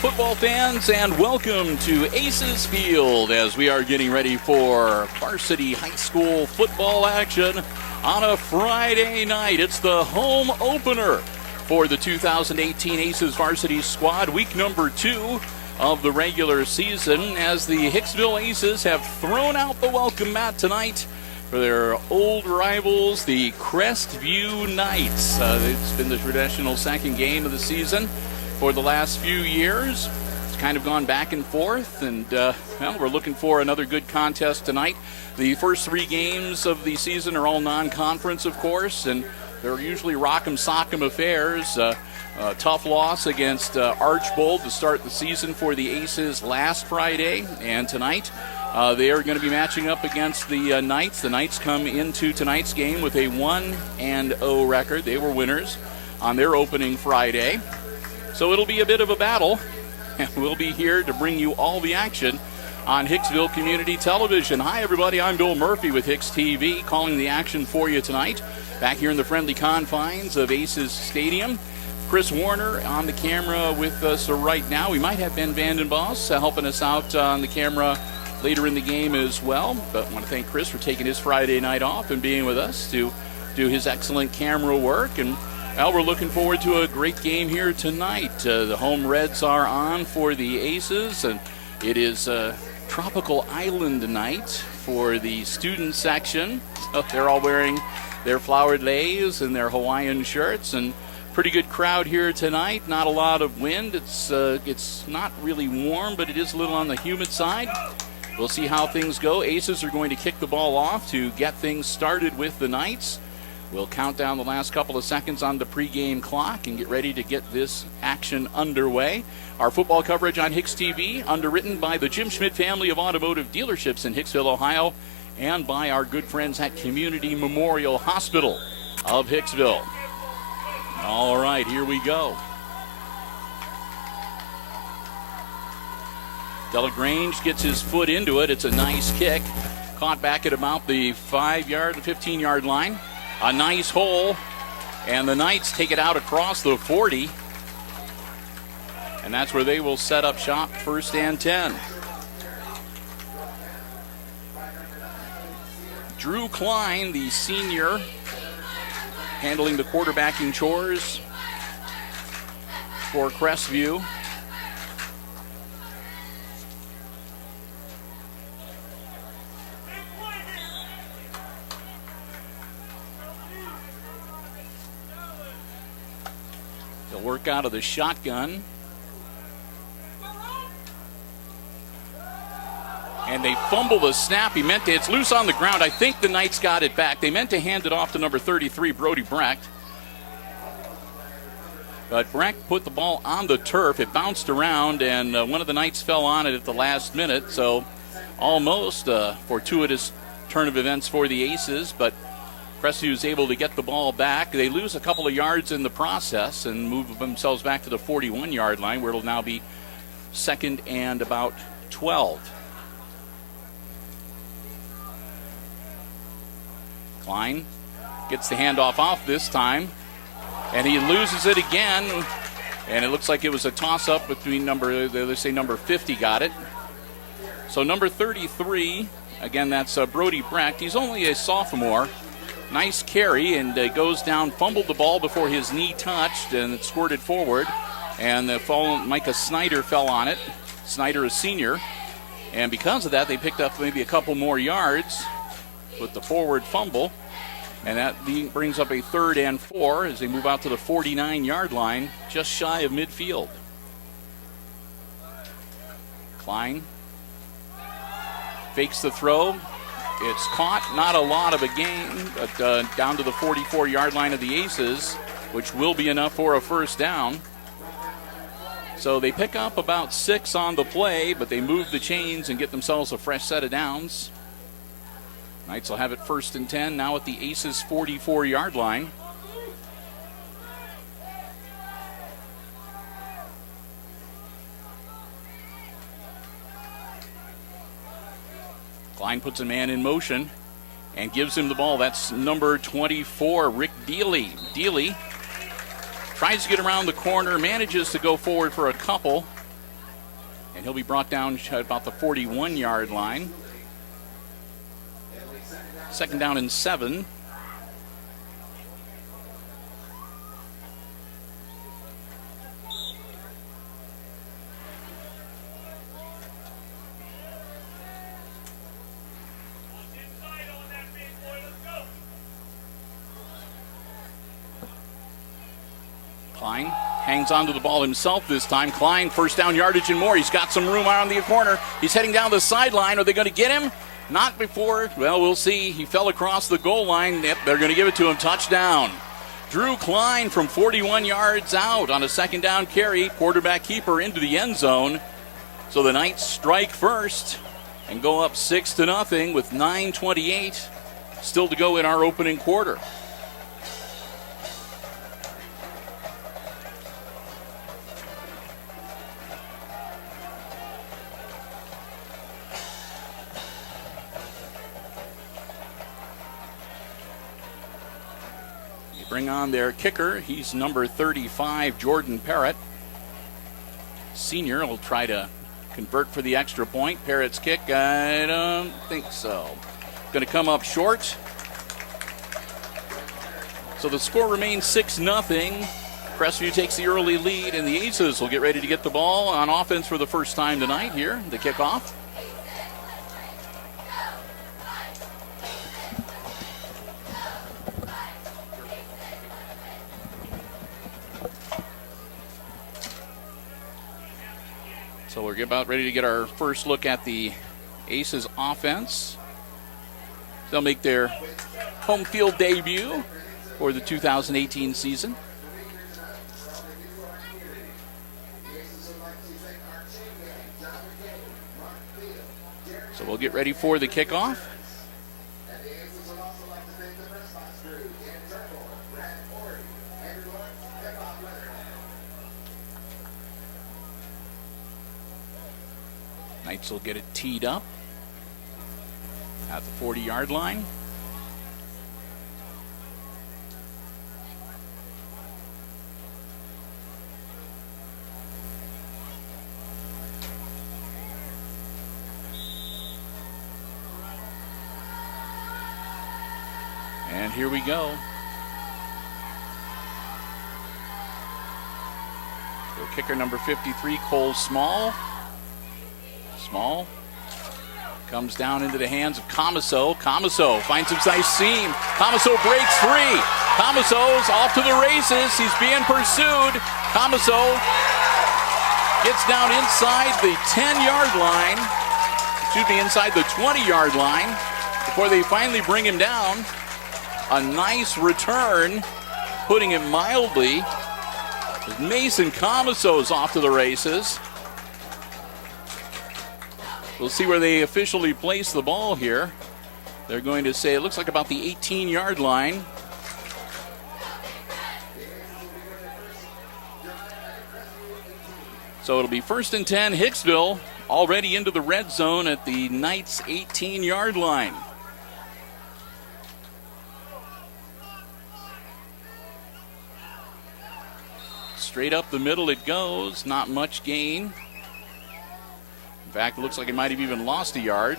Football fans, and welcome to Aces Field as we are getting ready for varsity high school football action on a Friday night. It's the home opener for the 2018 Aces varsity squad, week number 2 of the regular season, as the Hicksville Aces have thrown out the welcome mat tonight for their old rivals, the Crestview Knights. It's been the traditional second game of the season for the last few years. It's kind of gone back and forth, and we're looking for another good contest tonight. The first 3 games of the season are all non-conference, of course, and they're usually rock'em sock'em affairs. Tough loss against Archbold to start the season for the Aces last Friday, and tonight they are going to be matching up against the Knights. The Knights come into tonight's game with a 1-0 record. They were winners on their opening Friday. So it'll be a bit of a battle, and we'll be here to bring you all the action on Hicksville Community Television. Hi, everybody. I'm Bill Murphy with HIX-TV, calling the action for you tonight. Back here in the friendly confines of Aces Stadium. Chris Warner on the camera with us right now. We might have Ben Vandenbos helping us out on the camera later in the game as well. But I want to thank Chris for taking his Friday night off and being with us to do his excellent camera work. And well, we're looking forward to a great game here tonight. The home Reds are on for the Aces, and it is Tropical Island night for the student section. They're all wearing their flowered leis and their Hawaiian shirts, and pretty good crowd here tonight. Not a lot of wind. It's not really warm, but it is a little on the humid side. We'll see how things go. Aces are going to kick the ball off to get things started with the Knights. We'll count down the last couple of seconds on the pregame clock and get ready to get this action underway. Our football coverage on HIX-TV, underwritten by the Jim Schmidt family of automotive dealerships in Hicksville, Ohio, and by our good friends at Community Memorial Hospital of Hicksville. All right, here we go. Delagrange gets his foot into it. It's a nice kick. Caught back at about the 15-yard line. A nice hole, and the Knights take it out across the 40. And that's where they will set up shop, 1st and 10. Drew Klein, the senior, handling the quarterbacking chores for Crestview. They'll work out of the shotgun. And they fumble the snap. It's loose on the ground. I think the Knights got it back. They meant to hand it off to number 33, Brody Brecht. But Brecht put the ball on the turf. It bounced around, and one of the Knights fell on it at the last minute. So almost a fortuitous turn of events for the Aces, but Crestview is able to get the ball back. They lose a couple of yards in the process and move themselves back to the 41-yard line, where it'll now be 2nd and about 12. Klein gets the handoff off this time, and he loses it again. And it looks like it was a toss-up between number 50 got it. So number 33, again, that's Brody Brecht. He's only a sophomore. Nice carry, and goes down, fumbled the ball before his knee touched, and it squirted forward. And the fallen Micah Snyder fell on it. Snyder, a senior. And because of that, they picked up maybe a couple more yards with the forward fumble. And that brings up a 3rd and 4 as they move out to the 49-yard line, just shy of midfield. Klein fakes the throw. It's caught. Not a lot of a gain, but down to the 44-yard line of the Aces, which will be enough for a first down. So they pick up about 6 on the play, but they move the chains and get themselves a fresh set of downs. Knights will have it 1st and 10 now at the Aces 44-yard line. Klein puts a man in motion and gives him the ball. That's number 24, Rick Deely. Deely tries to get around the corner, manages to go forward for a couple, and he'll be brought down at about the 41-yard line. 2nd down and 7. Klein hangs onto the ball himself this time. Klein, 1st down yardage and more. He's got some room around the corner. He's heading down the sideline. Are they going to get him? Not before. Well, we'll see. He fell across the goal line. Yep, they're going to give it to him. Touchdown. Drew Klein from 41 yards out on a 2nd down carry. Quarterback keeper into the end zone. So the Knights strike first and go up 6-0 with 9:28 still to go in our opening quarter. Bring on their kicker. He's number 35, Jordan Parrott. Senior will try to convert for the extra point. Parrott's kick, I don't think so. Going to come up short. So the score remains 6-0. Crestview takes the early lead, and the Aces will get ready to get the ball on offense for the first time tonight here, the kickoff. So we're about ready to get our first look at the Aces offense. They'll make their home field debut for the 2018 season. So we'll get ready for the kickoff. Knights will get it teed up at the 40-yard line. And here we go. So kicker number 53, Cole Small. Small comes down into the hands of Comiso. Comiso finds his nice seam. Comiso breaks free. Comiso's off to the races. He's being pursued. Comiso gets down inside the 10-yard line. Inside the 20-yard line before they finally bring him down. A nice return, putting it mildly. Mason Comiso's off to the races. We'll see where they officially place the ball here. They're going to say it looks like about the 18-yard line. So it'll be 1st and 10, Hicksville, already into the red zone at the Knights' 18-yard line. Straight up the middle it goes, not much gain. In fact, it looks like it might have even lost a yard.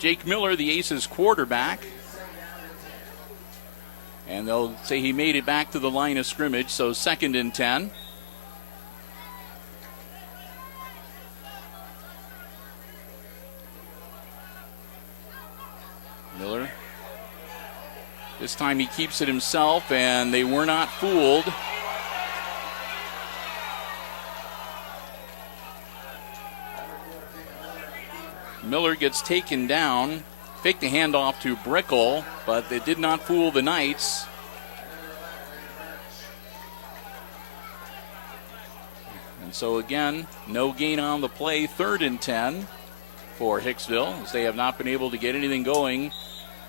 Jake Miller, the Aces quarterback. And they'll say he made it back to the line of scrimmage, so 2nd and 10. This time he keeps it himself, and they were not fooled. Miller gets taken down. Faked the handoff to Brickle, but it did not fool the Knights. And so again, no gain on the play. 3rd and 10 for Hicksville, as they have not been able to get anything going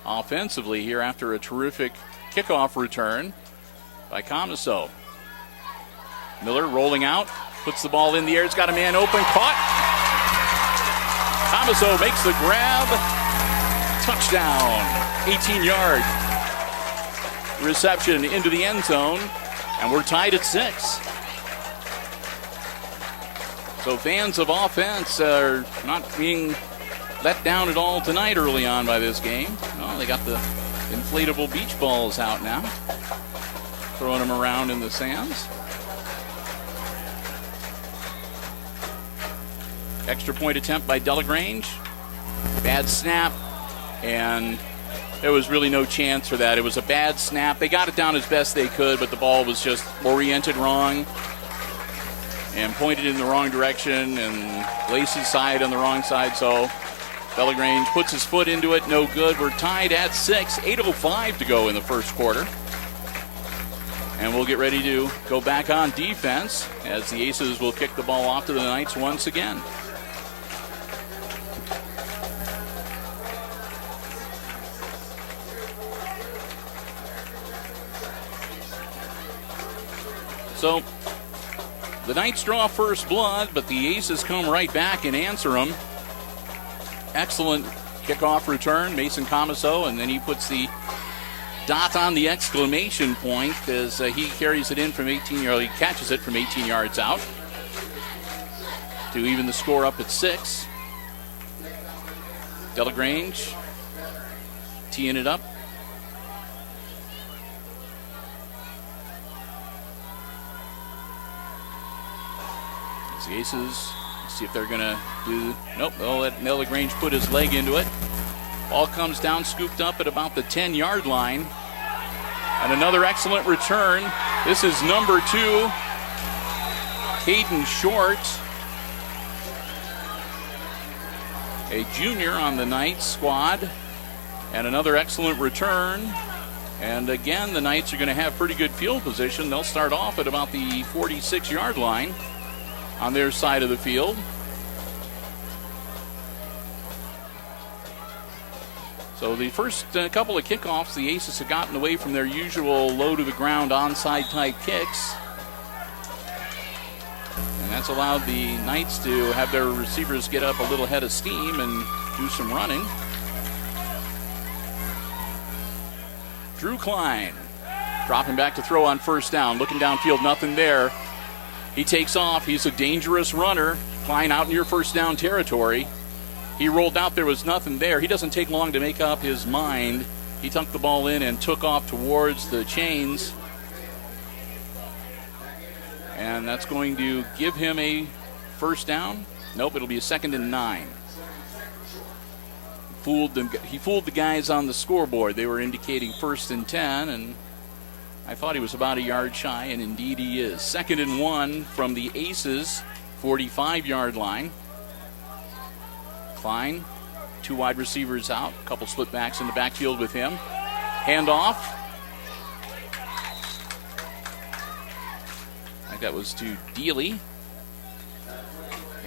offensively here after a terrific kickoff return by Comiso. Miller rolling out, puts the ball in the air. It's got a man open, caught. Comiso makes the grab. Touchdown. 18-yard reception into the end zone, and we're tied at 6. So fans of offense are not being let down at all tonight early on by this game. Well, they got the inflatable beach balls out now, throwing them around in the sands. Extra point attempt by Delagrange. Bad snap, and there was really no chance for that. It was a bad snap. They got it down as best they could, but the ball was just oriented wrong and pointed in the wrong direction, and Lacey's side on the wrong side. So Delagrange puts his foot into it. No good. We're tied at 6. 8:05 to go in the first quarter. And we'll get ready to go back on defense as the Aces will kick the ball off to the Knights once again. So the Knights draw first blood, but the Aces come right back and answer them. Excellent kickoff return, Mason Comiso, and then he puts the dot on the exclamation point as he carries it in from 18 yards. He catches it from 18 yards out to even the score up at 6. Delagrange teeing it up. The Aces, see if they're going to do. Nope, they'll let Delagrange put his leg into it. Ball comes down, scooped up at about the 10-yard line. And another excellent return. This is number 2, Caden Short, a junior on the Knights squad. And another excellent return. And again, the Knights are going to have pretty good field position. They'll start off at about the 46-yard line on their side of the field. So the first couple of kickoffs, the Aces have gotten away from their usual low-to-the-ground onside type kicks. And that's allowed the Knights to have their receivers get up a little head of steam and do some running. Drew Klein dropping back to throw on first down. Looking downfield, nothing there. He takes off. He's a dangerous runner. Klein out near first down territory. He rolled out. There was nothing there. He doesn't take long to make up his mind. He tucked the ball in and took off towards the chains. And that's going to give him a first down. Nope, it'll be a 2nd and 9. He fooled the guys on the scoreboard. They were indicating 1st and 10, and I thought he was about a yard shy, and indeed he is. 2nd and 1 from the Aces, 45-yard line. Klein, 2 wide receivers out, a couple split backs in the backfield with him. Handoff. I think that was to Dealey.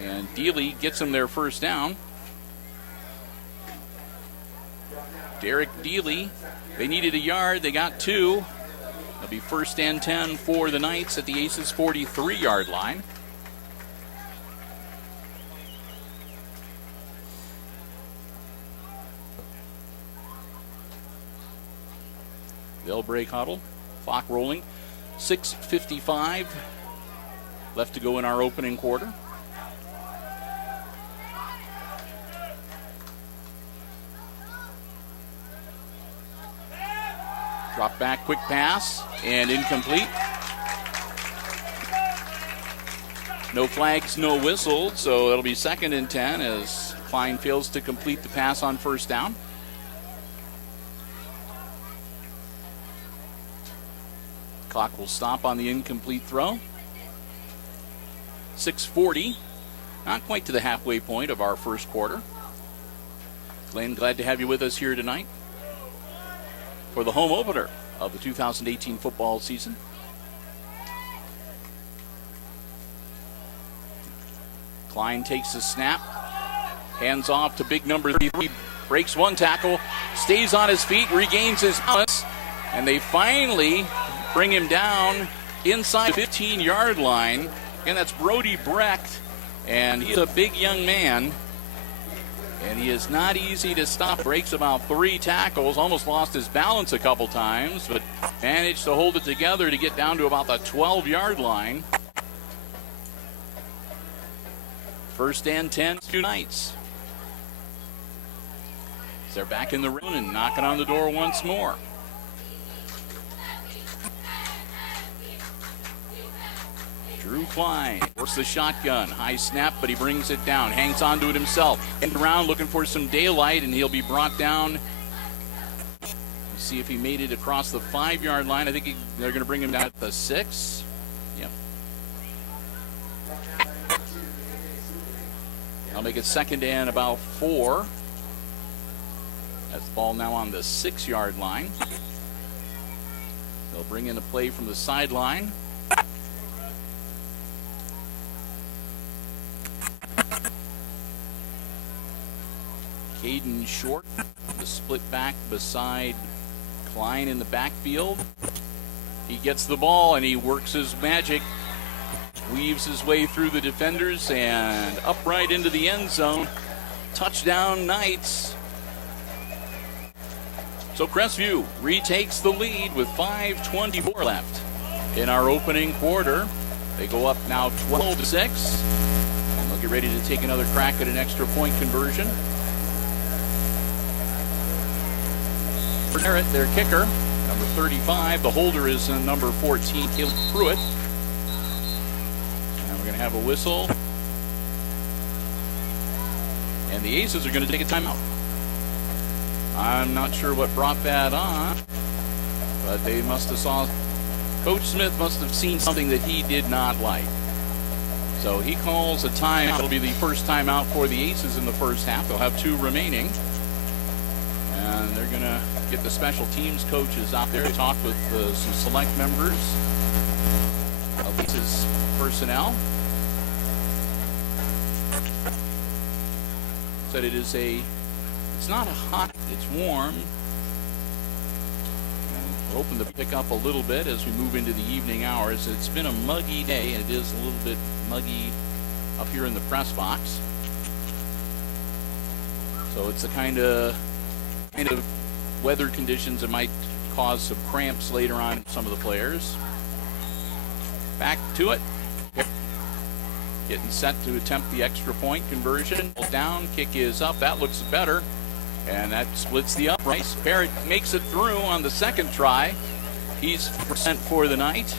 And Dealey gets them their first down. Derek Dealey, they needed a yard, they got 2. It'll be 1st and 10 for the Knights at the Aces' 43-yard line. They'll break huddle. Clock rolling. 6:55 left to go in our opening quarter. Drop back, quick pass, and incomplete. No flags, no whistles, so it'll be 2nd and 10 as Klein fails to complete the pass on first down. Clock will stop on the incomplete throw. 6:40, not quite to the halfway point of our first quarter. Glenn, glad to have you with us here tonight for the home opener of the 2018 football season. Klein takes the snap, hands off to big number 3, breaks one tackle, stays on his feet, regains his balance, and they finally bring him down inside the 15-yard line. And that's Brody Brecht, and he's a big young man, and he is not easy to stop. Breaks about 3 tackles, almost lost his balance a couple times, but managed to hold it together to get down to about the 12-yard line. First and 10 to Knights. They're back in the room and knocking on the door once more. Drew Klein works the shotgun. High snap, but he brings it down. Hangs on to it himself. And around looking for some daylight, and he'll be brought down. Let's see if he made it across the 5-yard line. I think they're going to bring him down at the 6. Yep. I'll make it second and about 4. That's the ball now on the 6-yard line. They'll bring in a play from the sideline. Caden Short, the split back beside Klein in the backfield. He gets the ball and he works his magic, weaves his way through the defenders and upright into the end zone. Touchdown Knights. So Crestview retakes the lead with 5:24 left in our opening quarter. They go up now 12-6, and they'll get ready to take another crack at an extra point conversion. Barrett, their kicker, number 35. The holder is number 14, Caleb Pruitt. And we're going to have a whistle. And the Aces are going to take a timeout. I'm not sure what brought that on, but they must have saw, Coach Smith must have seen something that he did not like. So he calls a timeout. It'll be the first timeout for the Aces in the first half. They'll have 2 remaining. And they're going to get the special teams coaches out there to talk with some select members of Aces personnel. Said it's not hot, it's warm. And we're hoping to pick up a little bit as we move into the evening hours. It's been a muggy day, and it is a little bit muggy up here in the press box. So it's the kind of weather conditions that might cause some cramps later on in some of the players. Back to it. Getting set to attempt the extra point conversion. Down, kick is up. That looks better. And that splits the uprights. Parrott makes it through on the second try. He's % for the night.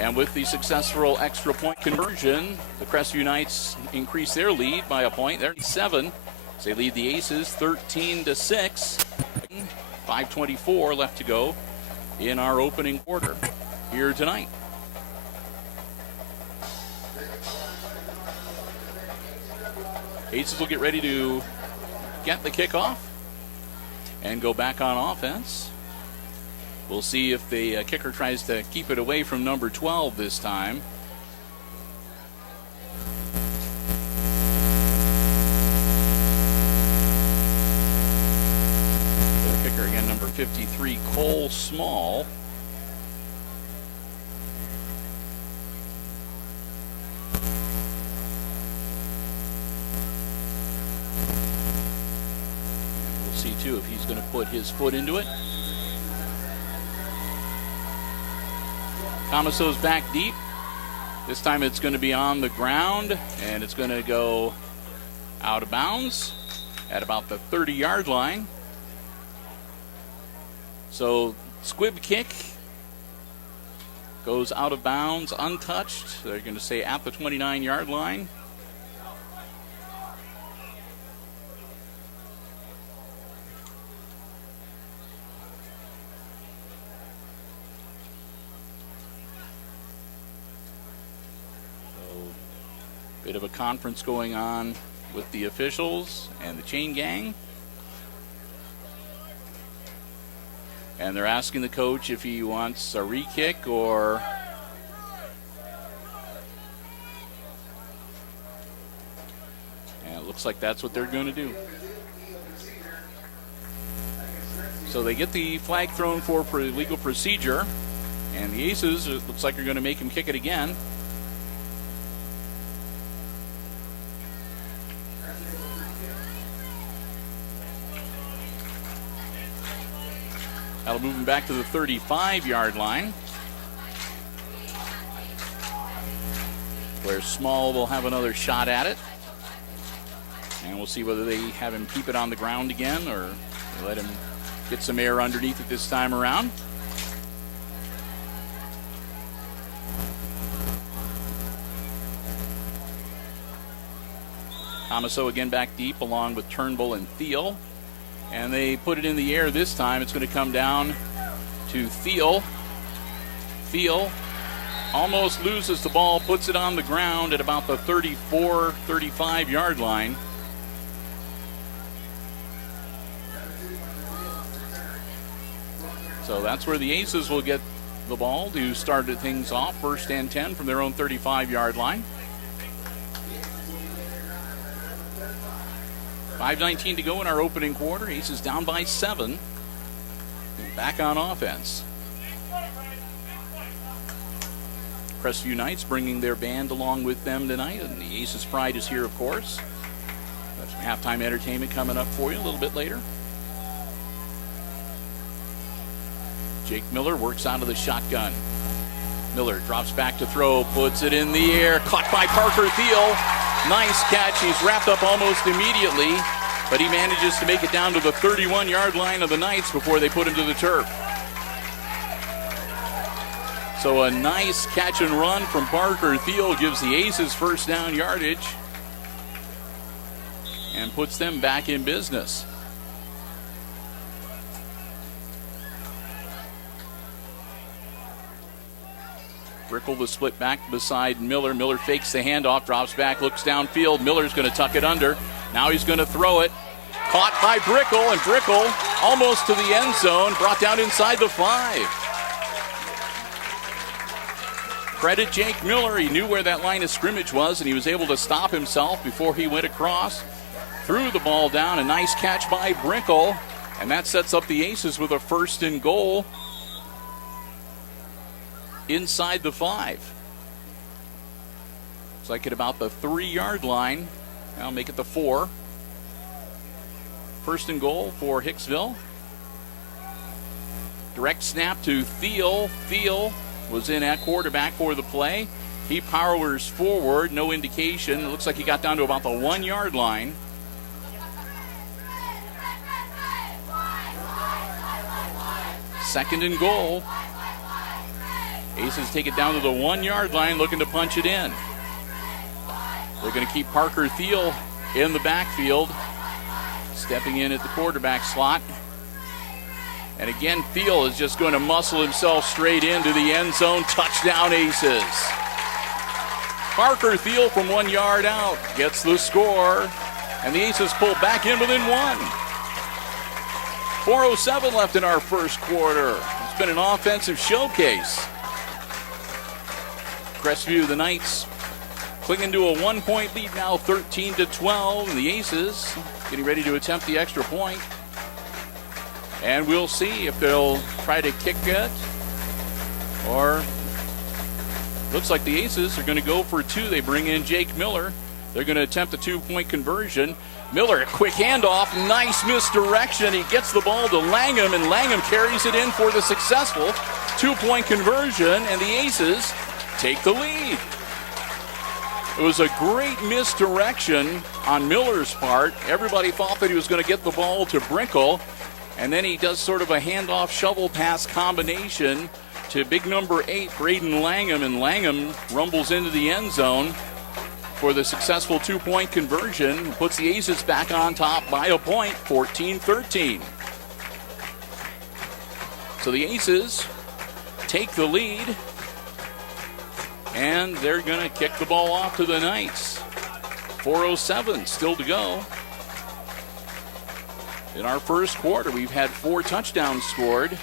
And with the successful extra point conversion, the Crestview Knights increase their lead by a point. They're 7. So they lead the Aces 13-6. 5:24 left to go in our opening quarter here tonight. Aces will get ready to get the kickoff and go back on offense. We'll see if the kicker tries to keep it away from number 12 this time. The kicker again, number 53, Cole Small. See too if he's going to put his foot into it. Camaso's back deep. This time it's going to be on the ground, and it's going to go out of bounds at about the 30-yard line. So squib kick goes out of bounds, untouched. They're going to say at the 29-yard line. Bit of a conference going on with the officials and the chain gang. And they're asking the coach if he wants a re-kick or... And it looks like that's what they're going to do. So they get the flag thrown for legal procedure. And the Aces, it looks like, are going to make him kick it again. That'll move him back to the 35-yard line, where Small will have another shot at it. And we'll see whether they have him keep it on the ground again or let him get some air underneath it this time around. Tomaso again back deep along with Turnbull and Thiel. And they put it in the air this time. It's going to come down to Thiel. Thiel almost loses the ball, puts it on the ground at about the 34, 35-yard line. So that's where the Aces will get the ball to start things off. First and 10 from their own 35-yard line. 5:19 to go in our opening quarter. Aces down by 7. Back on offense. Crestview Knights bringing their band along with them tonight, and the Aces Pride is here, of course. Got some halftime entertainment coming up for you a little bit later. Jake Miller works out of the shotgun. Miller drops back to throw, puts it in the air, caught by Parker Thiel. Nice catch. He's wrapped up almost immediately, but he manages to make it down to the 31-yard line of the Knights before they put him to the turf. So a nice catch and run from Parker Thiel gives the Aces first down yardage and puts them back in business. Brickle the split back beside Miller. Miller fakes the handoff, drops back, looks downfield. Miller's going to tuck it under. Now he's going to throw it. Caught by Brickle, and Brickle almost to the end zone, brought down inside the 5. Credit Jake Miller. He knew where that line of scrimmage was, and he was able to stop himself before he went across. Threw the ball down. A nice catch by Brickle, and that sets up the Aces with a first and goal inside the 5. Looks like at about the 3-yard line. I'll make it the 4. First and goal for Hicksville. Direct snap to Thiel. Thiel was in at quarterback for the play. He powers forward, no indication. It looks like he got down to about the 1-yard line. Second and goal. Aces take it down to the 1-yard line, looking to punch it in. They're going to keep Parker Thiel in the backfield, stepping in at the quarterback slot. And again, Thiel is just going to muscle himself straight into the end zone. Touchdown, Aces. Parker Thiel from 1 yard out gets the score, and the Aces pull back in within 1. 4:07 left in our first quarter. It's been an offensive showcase. Crestview, the Knights, clinging to a 1-point lead now, 13-12. And the Aces getting ready to attempt the extra point. And we'll see if they'll try to kick it, or looks like the Aces are going to go for 2. They bring in Jake Miller. They're going to attempt a 2-point conversion. Miller, a quick handoff, nice misdirection. He gets the ball to Langham, and Langham carries it in for the successful 2-point conversion, and the Aces take the lead. It was a great misdirection on Miller's part. Everybody thought that he was going to get the ball to Brinkle, and then he does sort of a handoff shovel pass combination to big number 8, Braden Langham, and Langham rumbles into the end zone for the successful 2-point conversion. Puts the Aces back on top by a point, 14-13. So the Aces take the lead, and they're going to kick the ball off to the Knights. 4:07 still to go. In our first quarter, we've had 4 touchdowns scored.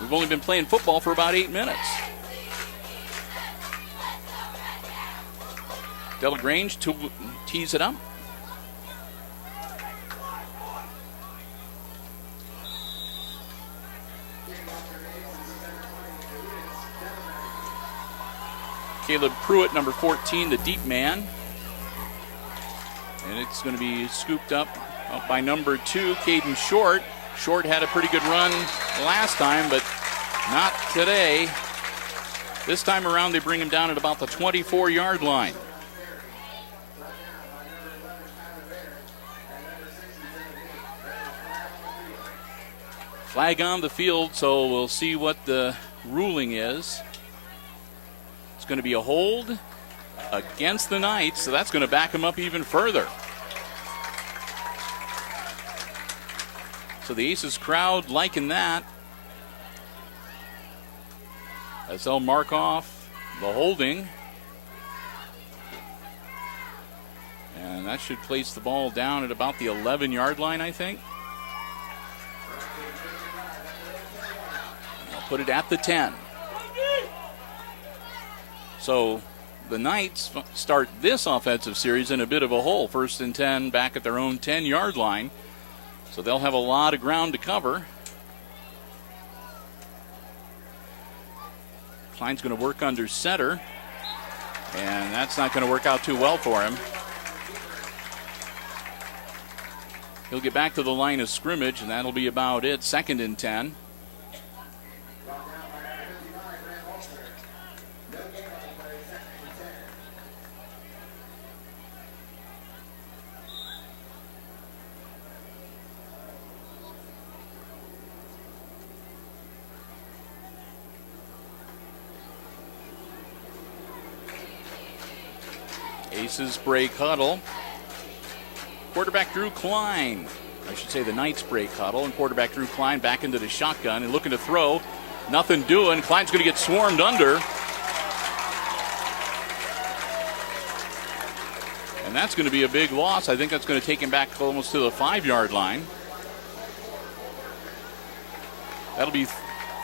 We've only been playing football for about 8 minutes. Delagrange tees it up. Caleb Pruitt, number 14, the deep man. And it's going to be scooped up by number 2, Caden Short. Short had a pretty good run last time, but not today. This time around, they bring him down at about the 24-yard line. Flag on the field, so we'll see what the ruling is. It's going to be a hold against the Knights, so that's going to back them up even further. So the Aces crowd liking that, as they'll mark off the holding. And that should place the ball down at about the 11-yard line, I think. I'll put it at the 10. So the Knights start this offensive series in a bit of a hole. 1st and 10 back at their own 10-yard line. So they'll have a lot of ground to cover. Klein's going to work under center, and that's not going to work out too well for him. He'll get back to the line of scrimmage, and that'll be about it. 2nd and 10. Aces break huddle. Quarterback Drew Klein. I should say the Knights break huddle. And quarterback Drew Klein back into the shotgun and looking to throw. Nothing doing. Klein's going to get swarmed under. And that's going to be a big loss. I think that's going to take him back almost to the 5-yard line. That'll be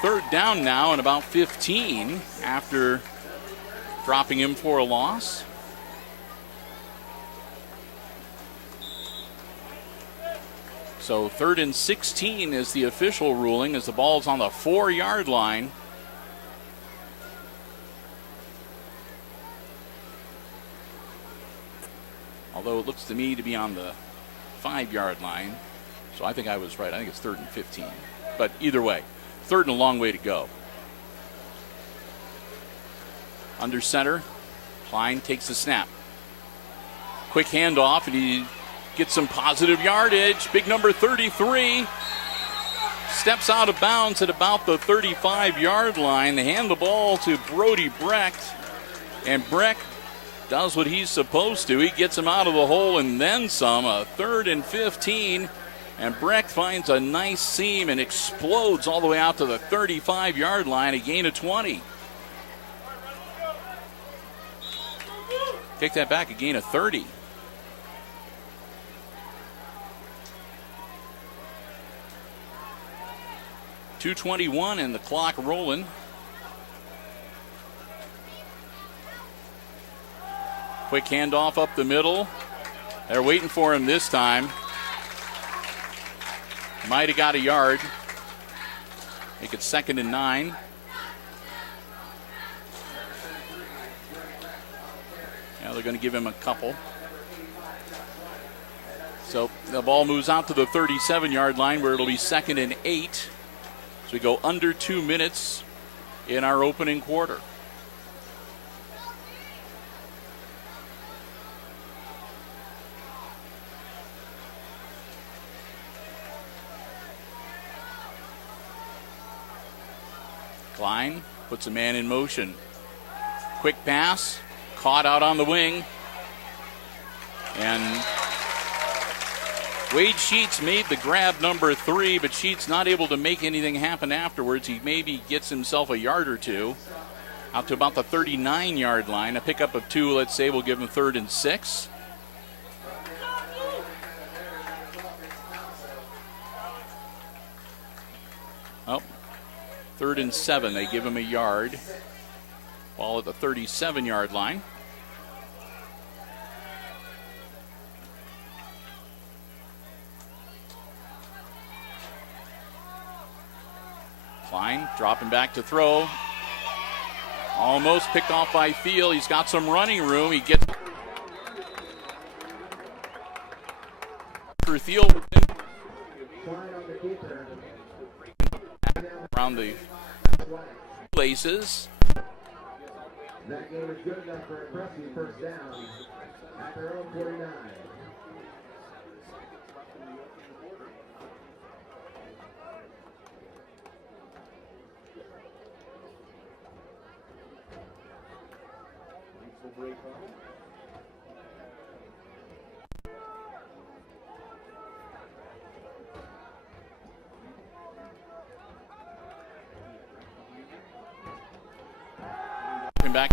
3rd down now and about 15 after dropping him for a loss. So 3rd and 16 is the official ruling as the ball's on the 4-yard line. Although it looks to me to be on the 5-yard line. So I think I was right. I think it's 3rd and 15. But either way, 3rd and a long way to go. Under center, Klein takes the snap. Quick handoff, and he gets some positive yardage. Big number 33 steps out of bounds at about the 35-yard line. They hand the ball to Brody Brecht, and Brecht does what he's supposed to. He gets him out of the hole and then some. A 3rd and 15, and Brecht finds a nice seam and explodes all the way out to the 35-yard line, a gain of 20. Take that back, a gain of 30. .221 and the clock rolling. Quick handoff up the middle. They're waiting for him this time. Might have got a yard. Make it 2nd and 9. Now they're going to give him a couple. So the ball moves out to the 37-yard line where it'll be 2nd and 8. We go under 2 minutes in our opening quarter. Klein puts a man in motion. Quick pass, caught out on the wing. And Wade Sheets made the grab, number 3, but Sheets not able to make anything happen afterwards. He maybe gets himself a yard or two. out to about the 39-yard line. A pickup of 2, let's say, will give them 3rd and 6. Oh, 3rd and 7. They give him a yard. Ball at the 37-yard line. Klein dropping back to throw. Almost picked off by Field. He's got some running room. He gets through Field around the laces. That game is good enough for a Crestview first down at their own 49. Back.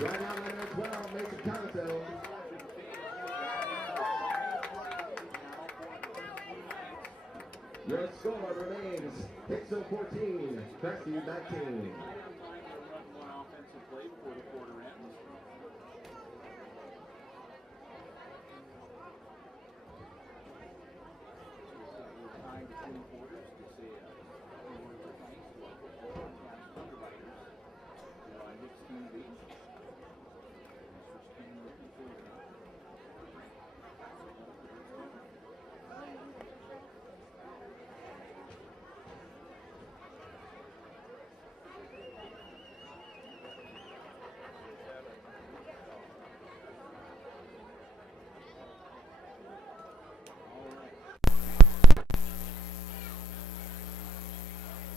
Right now, number 12, Mason Conato. Your score remains Hicksville 14, Crestview 19.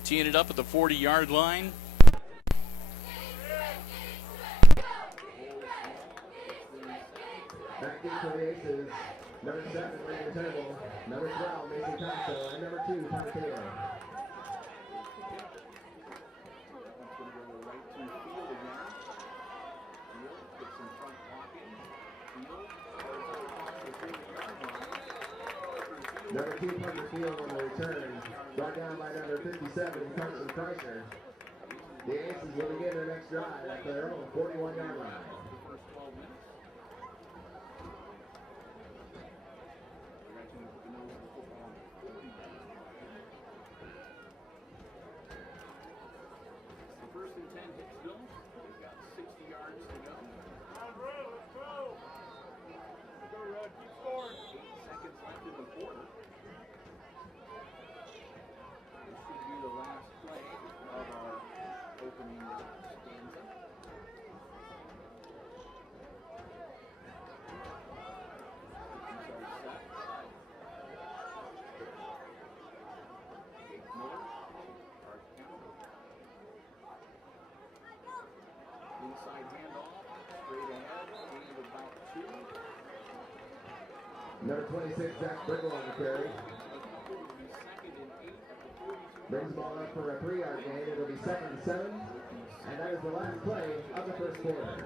Teeing it up at the 40-yard line. Back into the aces. Number 7, Raymond Turnbull. Number 12, Mason Conato. And number 2, Tom Taylor. Number 2, Parker Field on the return. Brought down by number 57, Carson Kreischer. The Aces will begin their next drive at their own 41-yard line. First and 10, Hicksville. They've got 60 yards to go. Let's go. Go, Rod. Keep scoring. 8 seconds left in the quarter. This should be the last play of our opening stanza. Inside handoff, straight ahead, gain of about 2. Number 26, Zach Briggle on the carry. Brings the ball up for a 3-yard gain. It'll be 2nd and 7. And that is the last play of the first quarter.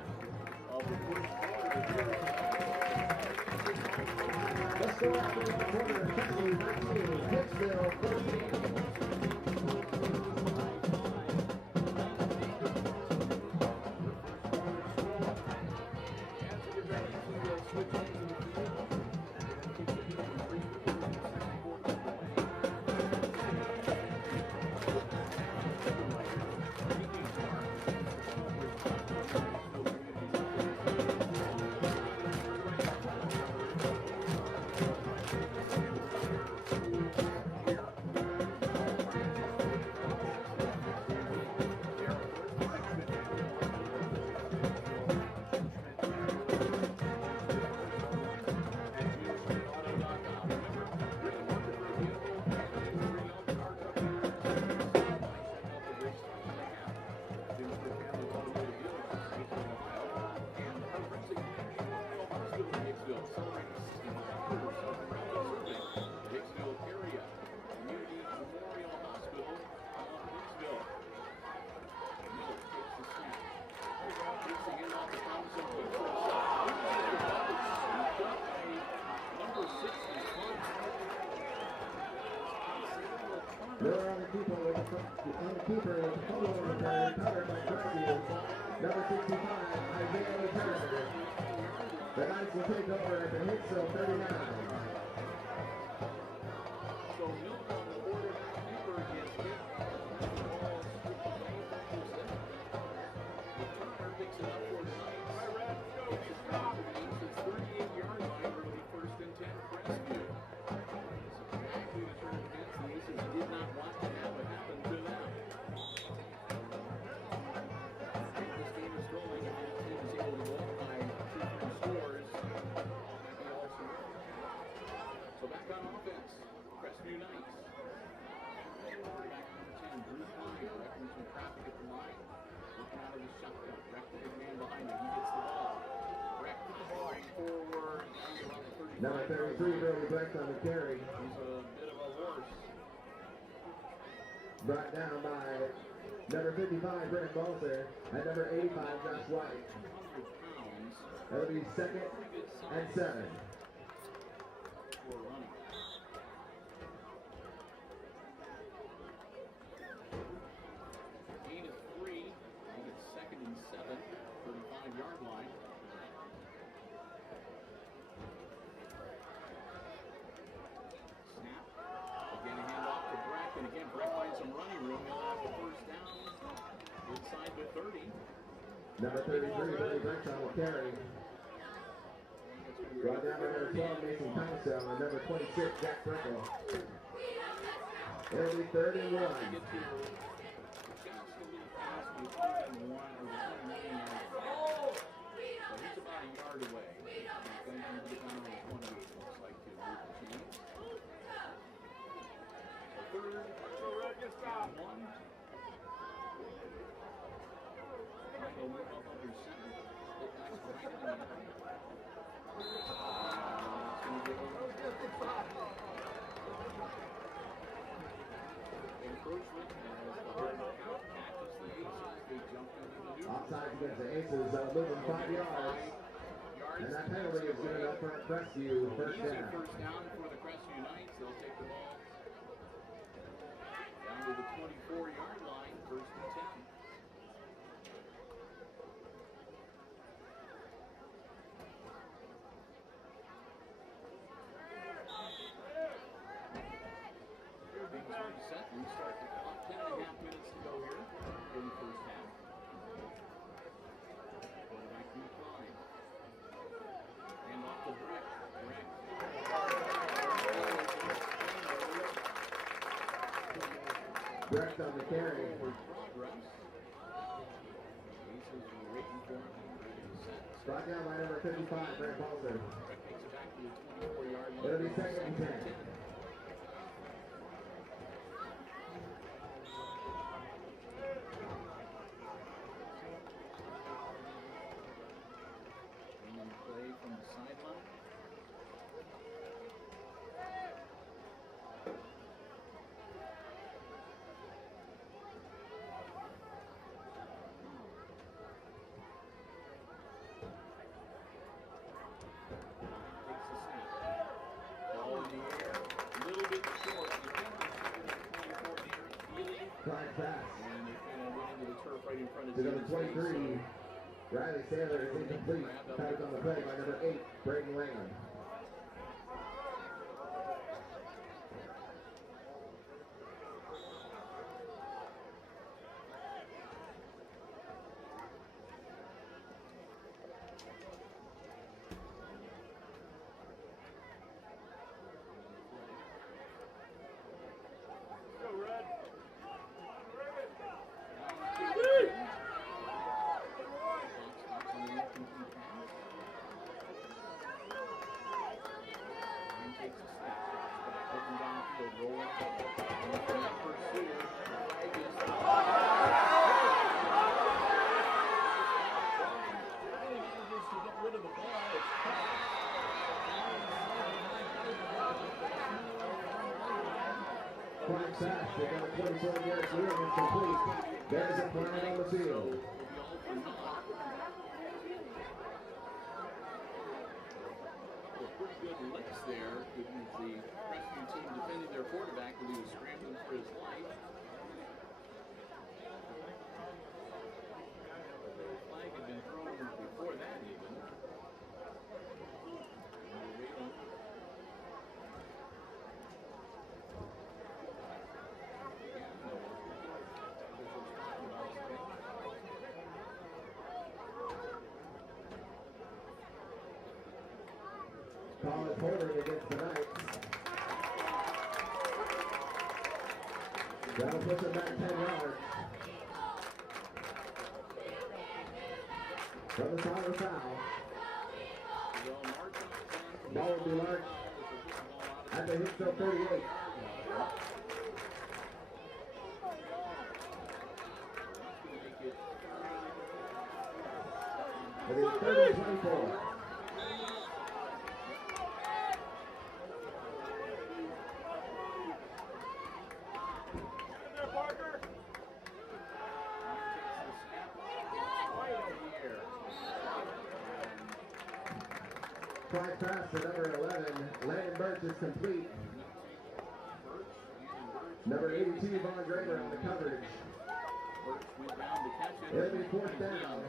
Let's go after the quarter. Crestview 19, Hicksville 13. They're on the keeper with the photo return, covered by Crestview. Number 65, Isaiah Turner. The Knights will take over at the Hicksville 39. So Milton on the quarterback keeper gets hit. Turner picks it up for the Knights. All right, Red, let's go. Big stop. It's 38-yard line, early first and 10, Crestview. Exactly the turn defense the Aces did not want to have it happen to them. This game is going, and this team is able to go up by 2-3 scores. That'd be awesome. So back on offense, Crestview Knights. Back number 10, Drew Klein, directing some traffic at the line. Looking out of his shotgun. Breck, the big man behind him. He gets the ball. Breck going forward. Around the 35. Number 33, Brody Brecht on the carry. He's a bit of a horse. Brought down by number 55, Brennan Balzer, and number 85, Josh White. 100 pounds. That'll be second and 7. For running. Gain of 3. I think it's second and 7. 35-yard line. Snap. Again, a handoff to Breck. And again, Breck finds some running room. He'll have the first down inside the 30. Number 33, Brody Brecht on the carry. Brought down by number 12, Mason Thompson, and number 26, Jack Breckle. It'll be 3rd and 1. Get to just a little pass with 3 and 1 or the 29-yard line. So he's about a yard away. He's going to get down to the 28, looks like, to move the chains. So 3rd Go, Red, get stop. and 1. He'll move up under center. Split backs behind him. It's going to get encroachment as the hard count catches the Aces. They jump into the new. Offside against the Aces, moving 5 yards. And that penalty is given up for Crestview, first Easy down. first down for the Crestview Knights. They'll take the ball down to the 24-yard line, first and 10. Being reset, we start the clock. 10.5 minutes to go here in the first half. Quarterback from Klein. Hand off to Breck. Brecht on the carry. Forward progress. Aces were waiting for him. Ready to set. Brought down by number 55, Brent Balzer. Breck takes it back to the 24-yard line. It'll be 2nd and 10. Bringing play from the sideline. pass. And they kind of went into the turf right in front of To number David's face, 23, Riley Saylor is incomplete. Covered on the play by number 8, Braden Langham. Go, Red. Flag pass. They got a 27-yard field and complete. There's a flag on the field. Pretty good licks there. The rescue team defending their quarterback when he was scrambling for his life. The flag had been thrown before that even. Call is holding against the Knights. That'll push it back 10 yards. From the side of the foul. Ball will be marked at the Hicksville 38. It is 30-24. There, Parker. Flag pass to number 11. Landon Birch is complete. Number 82, Von Draper on the coverage. It'll be 4th down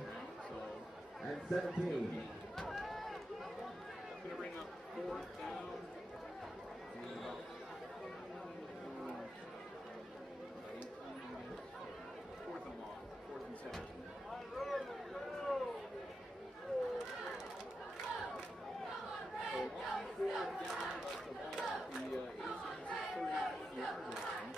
and 17. Gonna bring up 4th down. Fourth and long, 4th and 17. So long 4th down, but the ball at the Aces 31-yard line.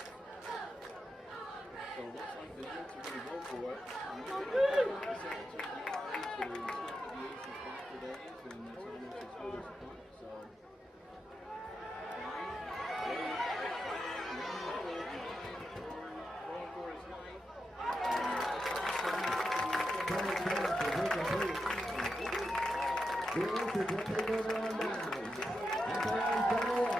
So it looks like the Knights are going to go for it. And they're going to go for the 17 yards. So they stuck the Aces back to days, and it's almost as good as a punt. So throwing for his life. Flag pass is incomplete. The Aces will take over on downs. At the line 21.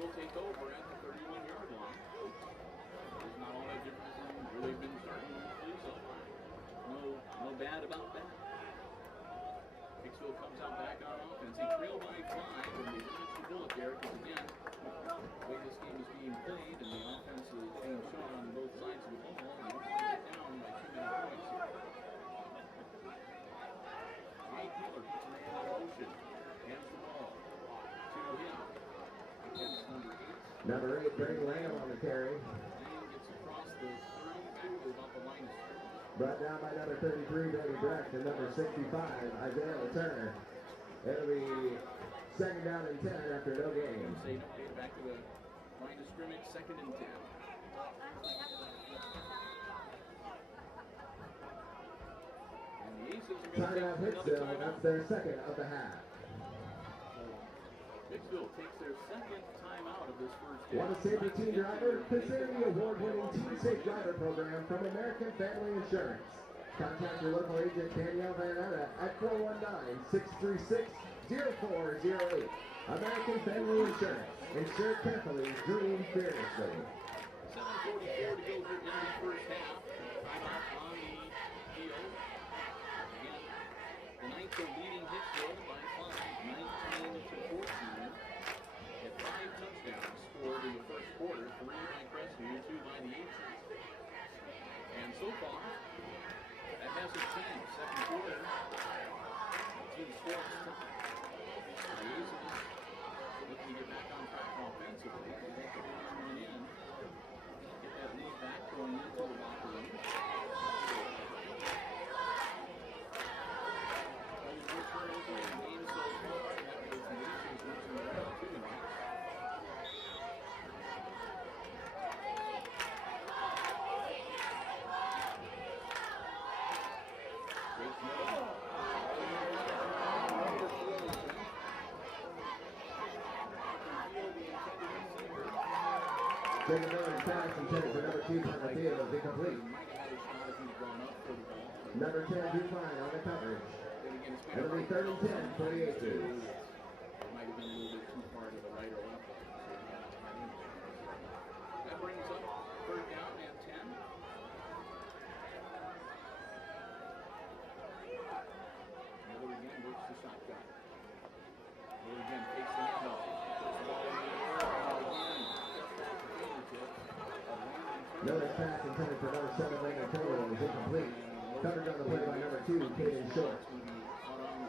Will take over at the 31-yard line. There's not all that difference than really been starting to play so far. No bad about that. Hicksville comes out back on offense. He trailed by 5, and they didn't stability there because again, the way this game is being played and the offense is being shown on both sides of the ball, you don't want to get down by too many points here. Jay Taylor puts a man in motion. Hands the ball to him. Number 8, Braden Langham on the carry. Gets across the 32 about the line of scrimmage. Brought down by number 33, Danny Brecht, and number 65, Isaiah Turner. It'll be 2nd down and 10 after no gain. Say no gain back to the line of scrimmage, 2nd and 10. And the Aces are going to Timeout take another Hicksville, timeout. that's their 2nd of the half. Hicksville takes their 2nd timeout of this first half. Want a safer team driver? Consider the award-winning Team Safe Driver program from American Family Insurance. Contact your local agent Danielle Van Etta at 419-636-0408. American Family Insurance. Insure carefully, dream fearlessly. 7:44 to go here in the first half. Timeout on the field. Again, the Knights are leading Hicksville by 5, 19 so far. That hasn't changed. Second quarter. Team sports. The Aces looking to get back on track offensively. They have to get one in. Get that lead back going into the locker room. Second down pass intended for number 2 on the field is incomplete. Number 10 drew fine on the coverage. It'll be 3rd and 10 for the Aces. Might have been a little bit too far to the right or left. That brings up 3rd down and 10. Miller again works the shotgun. Miller again takes the handoff. Puts the ball in the air. Miller's pass intended for number 7 Landon Turtle is incomplete. Covered on the play by number 2, Caden Short.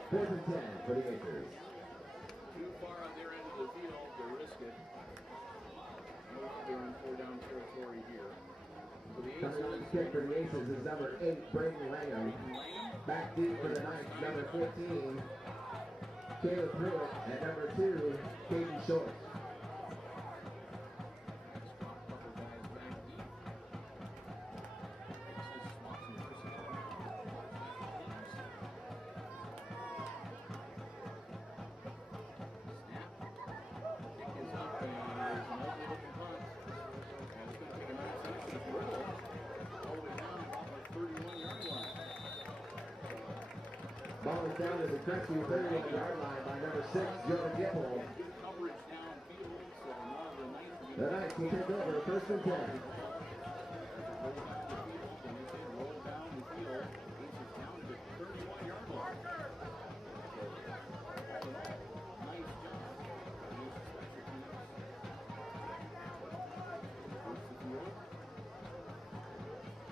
4th and 10 for the Aces. Too far on their end of the field to risk it. They're in 4-down territory here. Coming on the kick for the Aces is number 8, Braden Langham. Back deep for the Knights, number 15, Caleb Pruitt, and number 2, Caden Short. Ball is down to the Crestview 31-yard line by number 6, Jordan Gipple. The Knights will take over 1st and 10.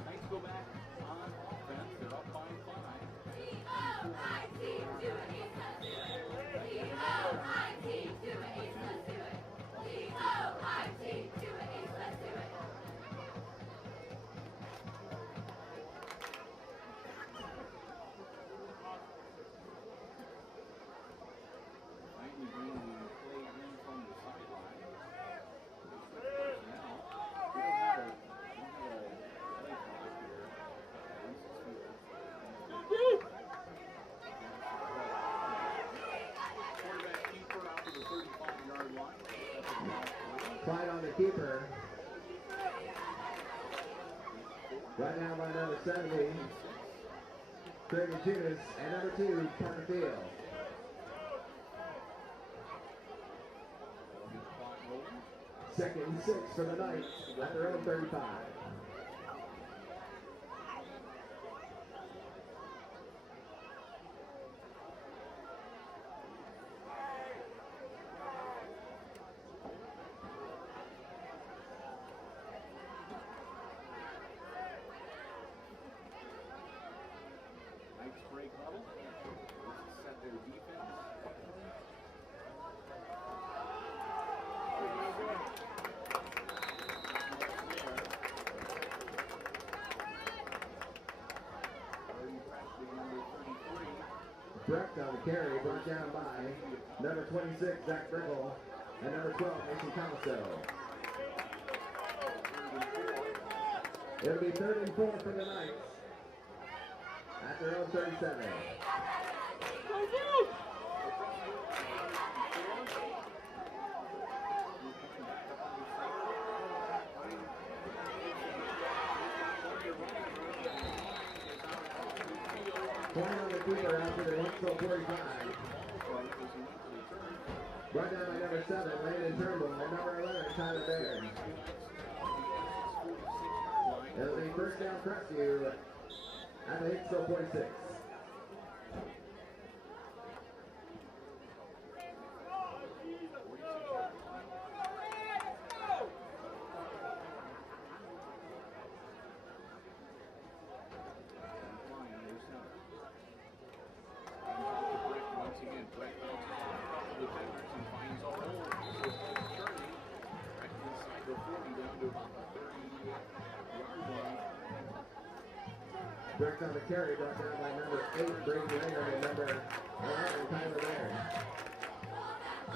Knights go back on offense. They're up by 5. Finally bringing the play in from the sideline. Now, we don't have a play clock here. Quarterback keeper out to the 35-yard line. Slide on the keeper. Right now by number 70, Craig Tunis, and number 2, Parker Field. Second and 6 for the Knights at their own 35. Knights break level. Set their defense. Brecht on the carry, brought down by number 26, Zach Brickle, and number 12, Mason Camaso. It'll be 3rd and 4 for the Knights at their own 37. Point on the keeper after the Hicksville 45. Brought down by number 7, Landon Turnbull, and number 11, Tyler Baird. It'll be 1st down Crestview at the Hicksville 46. Direct on the carry, brought down by number 8, Brady Leonard, and number 11, Tyler Laird.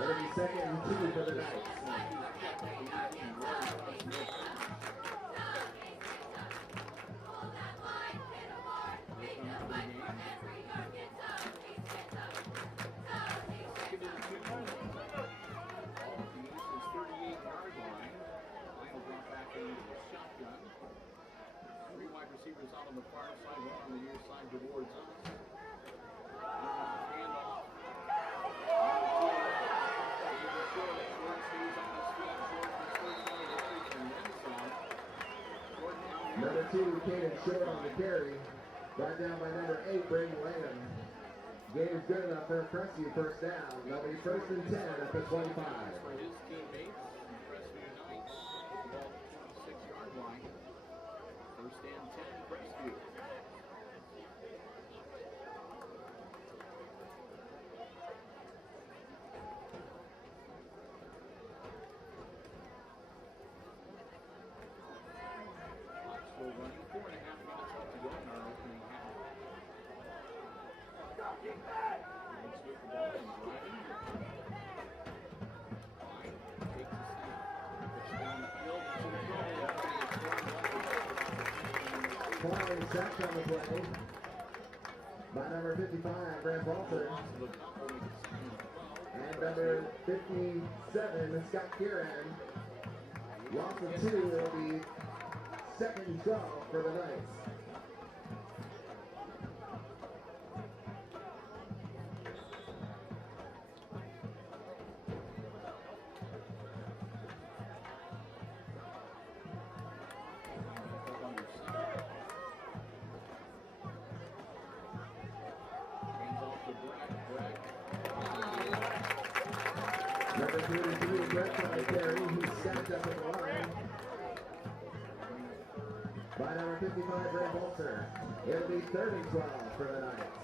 It'll be 2nd and 2 for the Knights. Receivers out on the far side, one on the near side towards us. Handoff. Number 2, Caden Short on the carry. Brought down by number 8, Brady Lanham. Game is good enough for Crestview, first down. That'll be 1st and 10 at the 25. For his teammates, Crestview Knights, ball 26-yard line. 1st and 10, Crestview. Clock still running, 4.5 minutes left to go in our opening half. Knights with the ball and driving. Line takes a snap. Puts down the field into the Flying sack on the play by number 55, Grant Walter, and number 57, Scott Kieran. Loss of 2 will be 2nd and 12 for the Knights. Number 33, Brett on the carry, who's stacked up in the line. By number 55, Grant Bolter. It'll be 3rd and 12 for the Knights.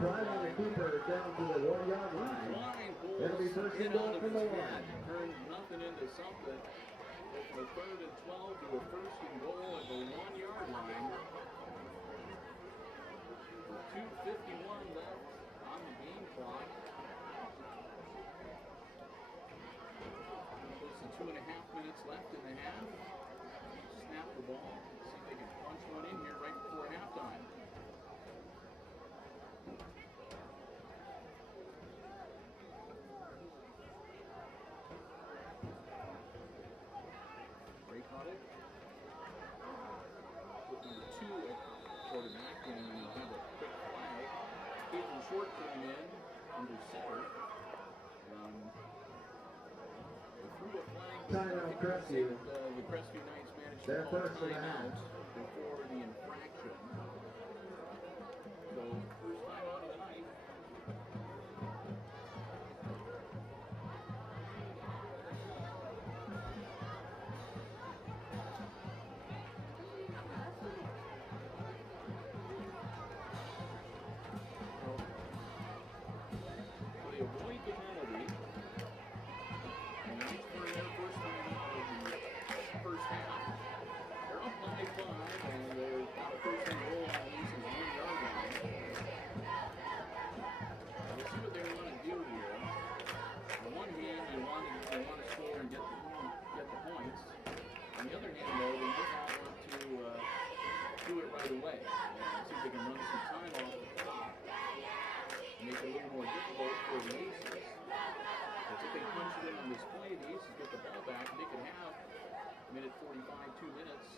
Prime on the keeper down to the 1-yard line. It'll be 1st and goal from the 1. Turned nothing into something. From a 3rd and 12 to a 1st and goal at the 1-yard line. With 2:51 left on the game clock. Close to 2.5 minutes left in the half. Snap the ball. See if they can punch one in here right before halftime. Ray caught it. Put number 2 at quarterback, and we'll have a quick flag. Caitlin Short came in under center. They threw a flag. Timeout, Crestview. The Crestview Knights managed to They're call first in the timeout half. before the infraction. So, first timeout of the night. They avoid the penalty. And each for their first time out of the first half. They're up by 5, and they're got a 1st and goal on East's 1-yard line. We'll see what they want to do here. On one hand, you want to score and get the points. On the other hand, though, they just want to do it right away. See if they can run some time off the clock. Make it a little more difficult for the Aces. Because if they punch it in on this play, the Aces get the ball back, they can have minute 45, 2 minutes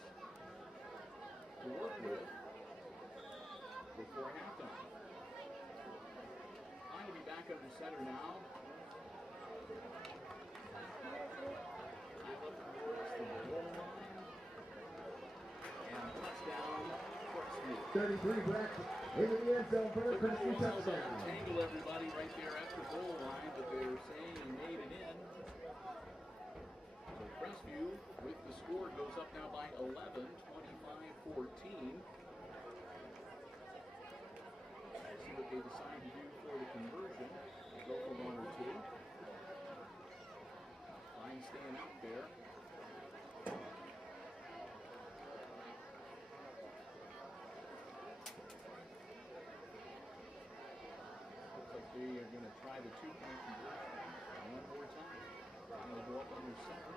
to work with before halftime. I'm going to be back under center now. 33 Breck into the end zone for a Crestview touchdown. Tangle everybody right there at the goal line, but they're saying he made it in. So Crestview with the score goes up now by 11, 25-14. See what they decide to do for the conversion. Go for 1 or 2. Line staying out there. They are going to try the 2-point conversion one more time. They'll go up on their center.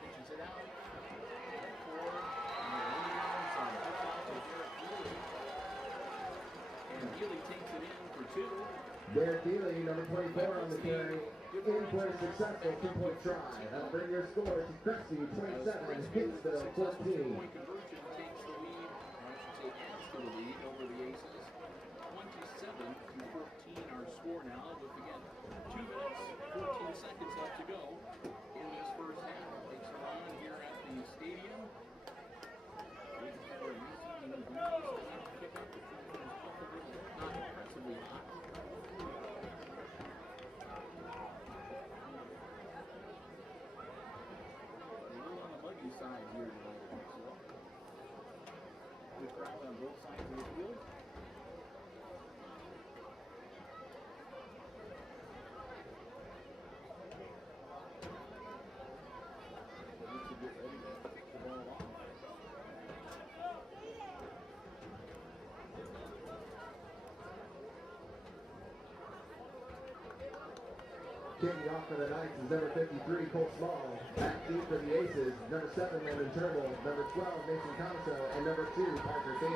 Pitches it out. And Healy takes it in for 2. Derek Healy, number 24 on the carry, in for a successful 2-point try. That'll bring your score to Crestview 27, Hicksville 14. The lead over the Aces. 27-14 our score now with again 2 minutes, 14 seconds left to go in this first half. Takes a run here at the stadium. Waiting for a kick up. Not impressively hot. A little on the muggy side here today. Good crowd on both sides of the field. Needs to get ready to kick the ball off. Kicking off for the Knights is number 53, Cole Small. Back deep for the Aces, number 7, Landon Turnbull, number 12, Mason Thomaso, and number 2, Parker Field.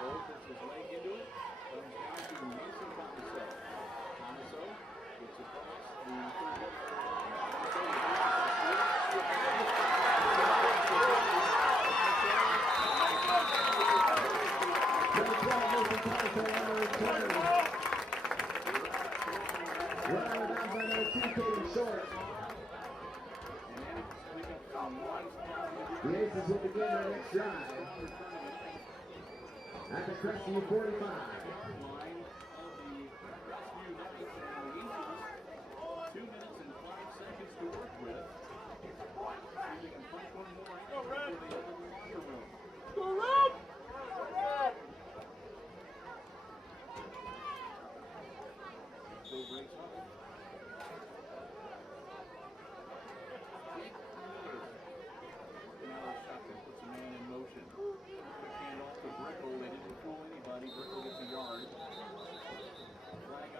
Cole puts his leg into it, comes down to Mason Thomaso. Thomaso gets across the The Aces will begin their next drive at the Crestview 45.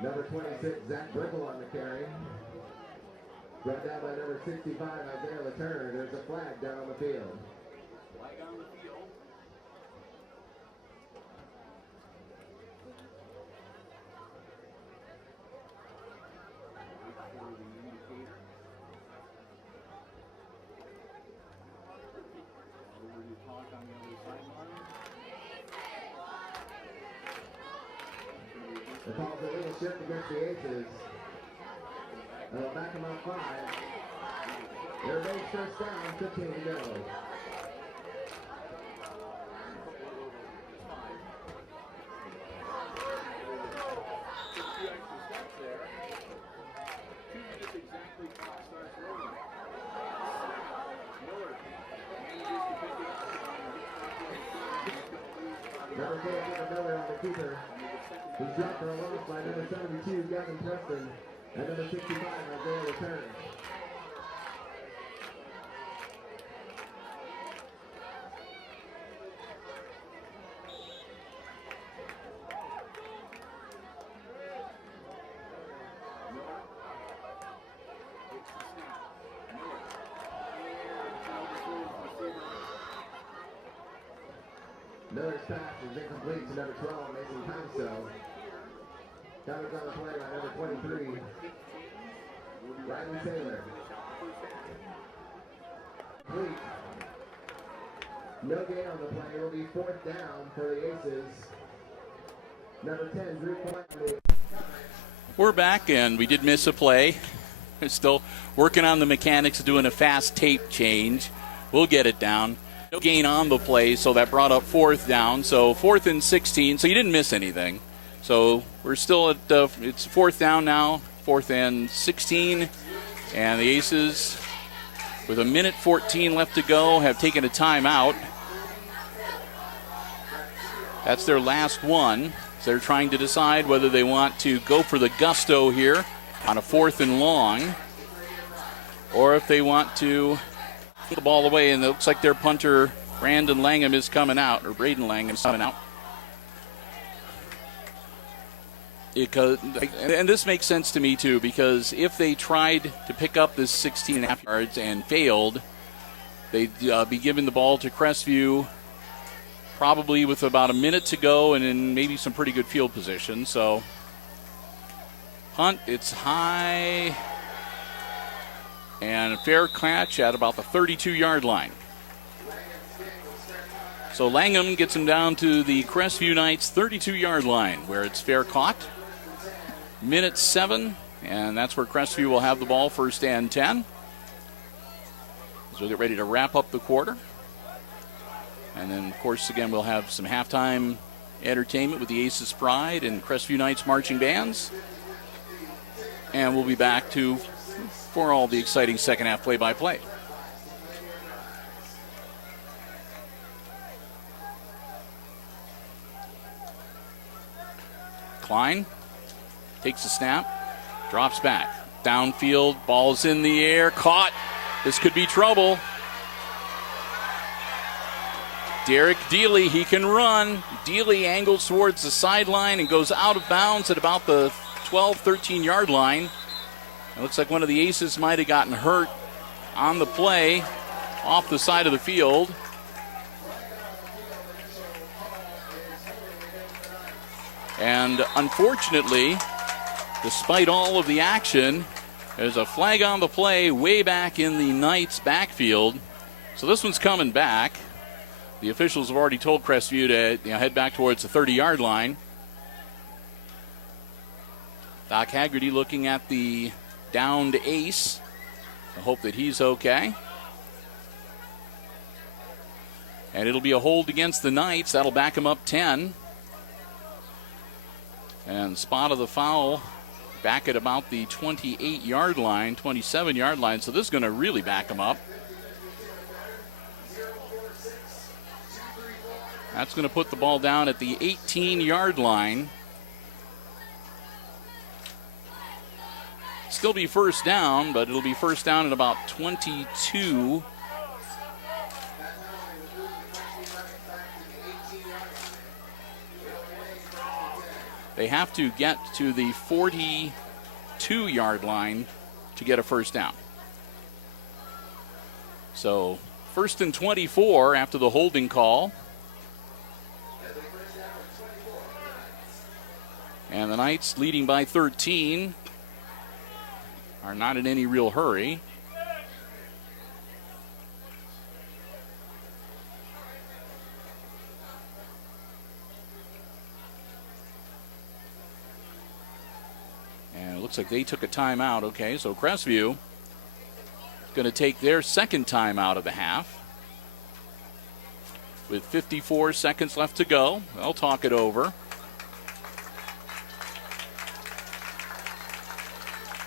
Number 26, Zach Brickle on the carry. Brought down by number 65, Isaiah Laturner. There's a flag down on the field. Flag on the field. Wait for the indicator. Over to talk on the other sideline. The call's a little shift against the Aces. They'll back them up 5. Their base first down, 15 to go. Number 4, Miller on the keeper. He's dropped for a loss by number 72, Gavin Preston, and number 65, Isaiah Laturner. Miller's pass is incomplete to number 12, Mason Thomaso. Coverage on the play by number 23, Riley Taylor. Complete. No gain on the play. It will be 4th down for the Aces Number 10, Drew Quietly. We're back, and we did miss a play. We're still working on the mechanics of doing a fast tape change. We'll get it down. No gain on the play, so that brought up 4th down. So 4th and 16, so you didn't miss anything. So we're still at, it's 4th down now, 4th and 16. And the Aces, with 1:14 left to go, have taken a timeout. That's their last one. So they're trying to decide whether they want to go for the gusto here on a 4th and long, or if they want to put the ball away. And it looks like their punter, Brandon Langham, is coming out, or Braden Langham is coming out. And this makes sense to me, too, because if they tried to pick up this 16.5 yards and failed, they'd be giving the ball to Crestview probably with about a minute to go and in maybe some pretty good field position. So, punt, it's high, and a fair catch at about the 32-yard line. So Langham gets him down to the Crestview Knights 32-yard line, where it's fair caught. Minute 7, and that's where Crestview will have the ball, 1st and 10. As we get ready to wrap up the quarter. And then, of course, again, we'll have some halftime entertainment with the Aces Pride and Crestview Knights marching bands. And we'll be back for all the exciting second half play-by-play. Klein takes a snap, drops back. Downfield, ball's in the air, caught. This could be trouble. Derek Dealey, he can run. Dealey angles towards the sideline and goes out of bounds at about the 12, 13-yard line. It looks like one of the Aces might have gotten hurt on the play off the side of the field. And unfortunately, despite all of the action, there's a flag on the play way back in the Knights' backfield. So this one's coming back. The officials have already told Crestview to head back towards the 30-yard line. Doc Haggerty looking at the downed Ace. I hope that he's okay. And it'll be a hold against the Knights. That'll back him up 10. And spot of the foul back at about the 28-yard line, 27-yard line. So this is going to really back him up. That's going to put the ball down at the 18-yard line. Still be 1st down, but it'll be 1st down at about 22. They have to get to the 42-yard line to get a 1st down. So 1st and 24 after the holding call. And the Knights, leading by 13, are not in any real hurry. And it looks like they took a timeout. Okay, so Crestview is going to take their second timeout of the half. With 54 seconds left to go, they'll talk it over.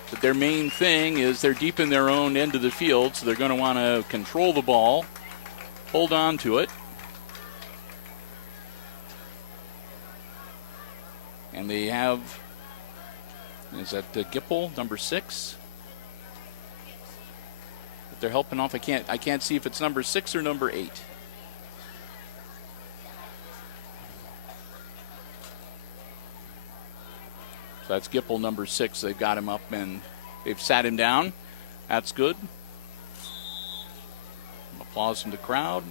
But their main thing is they're deep in their own end of the field, so they're going to want to control the ball, hold on to it. And they have, is that Gipple, number 6? But they're helping off. I can't see if it's number 6 or number 8. So that's Gipple, number 6. They've got him up and they've sat him down. That's good. Applause from the crowd.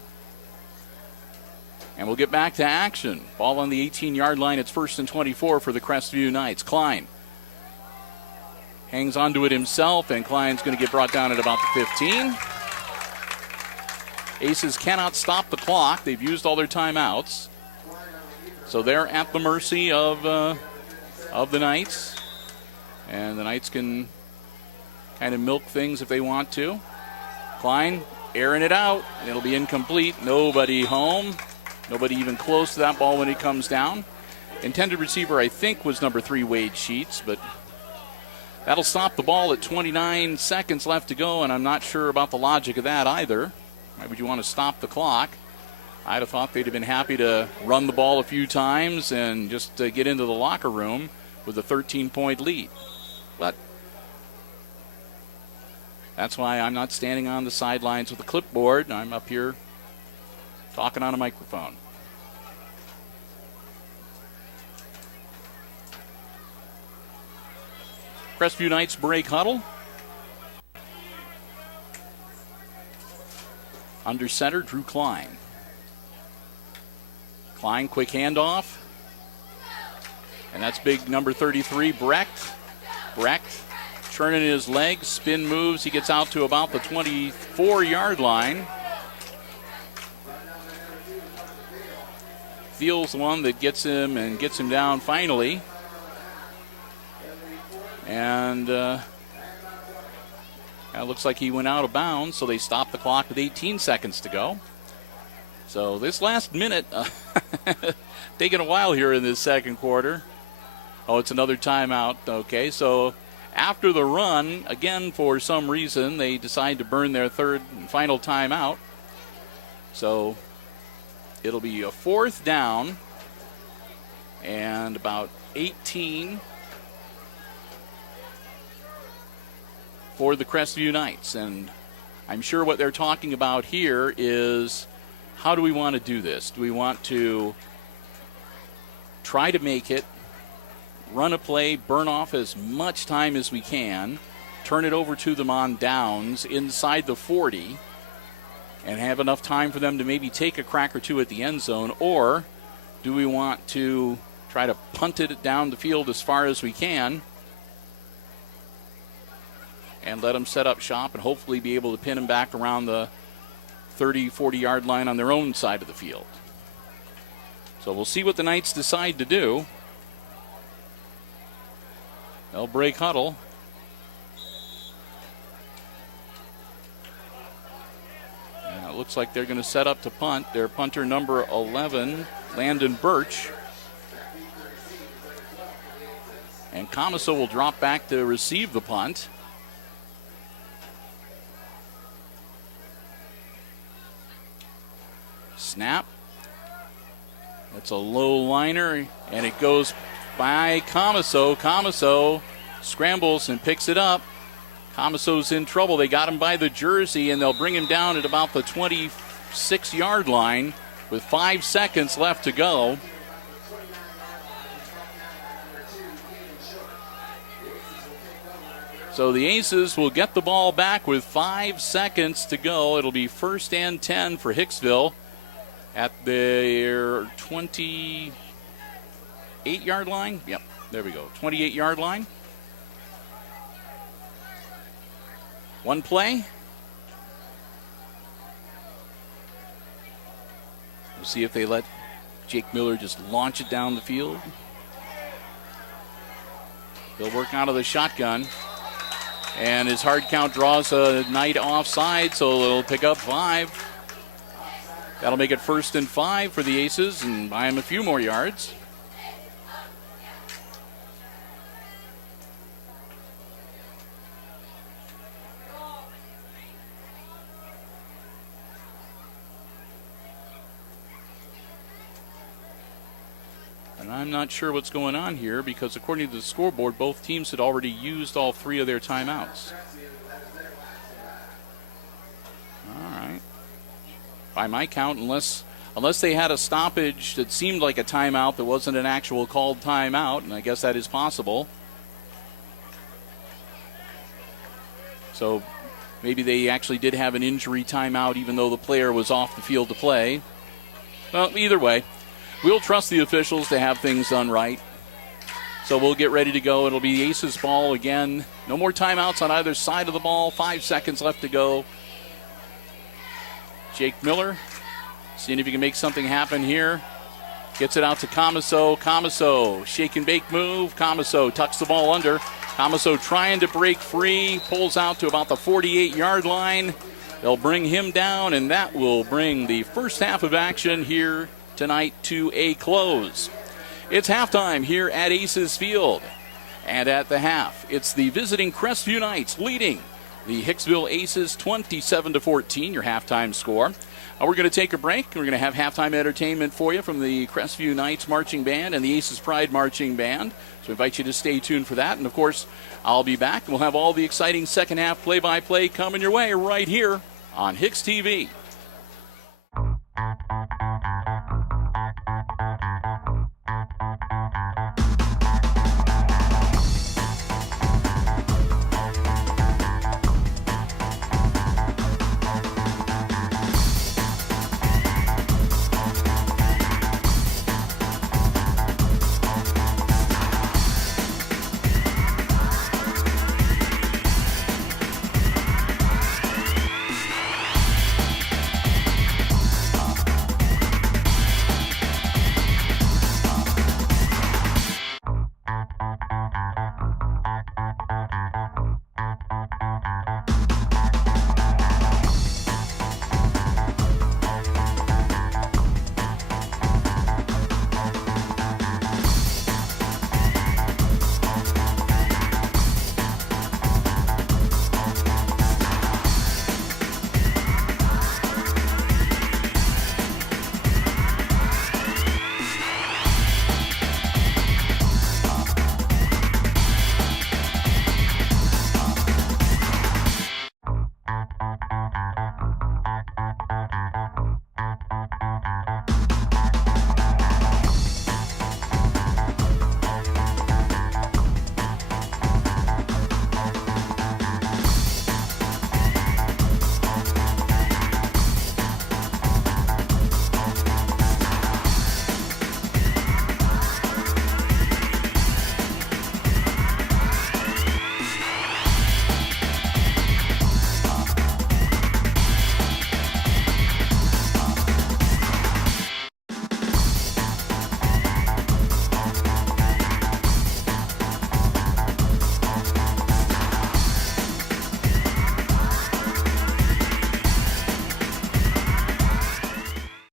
And we'll get back to action. Ball on the 18-yard line. It's 1st and 24 for the Crestview Knights. Klein hangs onto it himself, and Klein's going to get brought down at about the 15. Aces cannot stop the clock. They've used all their timeouts. So they're at the mercy of the Knights. And the Knights can kind of milk things if they want to. Klein airing it out. It'll be incomplete. Nobody home. Nobody even close to that ball when it comes down. Intended receiver, I think, was number 3, Wade Sheets, but that'll stop the ball at 29 seconds left to go, and I'm not sure about the logic of that either. Why would you want to stop the clock? I'd have thought they'd have been happy to run the ball a few times and just get into the locker room with a 13-point lead. But that's why I'm not standing on the sidelines with a clipboard. I'm up here talking on a microphone. Crestview Knights break huddle. Under center, Drew Klein. Klein, quick handoff. And that's big number 33, Brecht. Brecht turning his legs, spin moves. He gets out to about the 24-yard line. Thiel's the one that gets him and gets him down finally. And it looks like he went out of bounds, so they stopped the clock with 18 seconds to go. So this last minute, taking a while here in this second quarter. Oh, it's another timeout. Okay, so after the run, again, for some reason, they decide to burn their third and final timeout. So it'll be a 4th down and about 18 for the Crestview Knights. And I'm sure what they're talking about here is, how do we want to do this? Do we want to try to make it, run a play, burn off as much time as we can, turn it over to them on downs inside the 40, and have enough time for them to maybe take a crack or two at the end zone? Or do we want to try to punt it down the field as far as we can and let them set up shop and hopefully be able to pin them back around the 30, 40-yard line on their own side of the field? So we'll see what the Knights decide to do. They'll break huddle. And it looks like they're going to set up to punt. Their punter number 11, Landon Birch. And Comiso will drop back to receive the punt. Snap. That's a low liner, and it goes by Comiso. Comiso scrambles and picks it up. Comiso's in trouble. They got him by the jersey, and they'll bring him down at about the 26-yard line with 5 seconds left to go. So the Aces will get the ball back with 5 seconds to go. It'll be 1st and 10 for Hicksville at their 28-yard line. Yep, there we go. 28-yard line. One play. We'll see if they let Jake Miller just launch it down the field. He'll work out of the shotgun. And his hard count draws a Knight offside, so they'll pick up 5. That'll make it 1st and 5 for the Aces and buy him a few more yards. And I'm not sure what's going on here because according to the scoreboard, both teams had already used all 3 of their timeouts. All right. By my count, unless they had a stoppage that seemed like a timeout that wasn't an actual called timeout, and I guess that is possible. So maybe they actually did have an injury timeout even though the player was off the field to play. Well, either way, we'll trust the officials to have things done right. So we'll get ready to go. It'll be the Aces ball again. No more timeouts on either side of the ball. 5 seconds left to go. Jake Miller, seeing if he can make something happen here. Gets it out to Comiso. Comiso, shake and bake move. Comiso tucks the ball under. Comiso trying to break free. Pulls out to about the 48-yard line. They'll bring him down, and that will bring the first half of action here tonight to a close. It's halftime here at Aces Field. And at the half, it's the visiting Crestview Knights leading the Hicksville Aces 27-14, your halftime score. We're going to take a break. We're going to have halftime entertainment for you from the Crestview Knights Marching Band and the Aces Pride Marching Band. So I invite you to stay tuned for that. And, of course, I'll be back. We'll have all the exciting second half play-by-play coming your way right here on HIX-TV.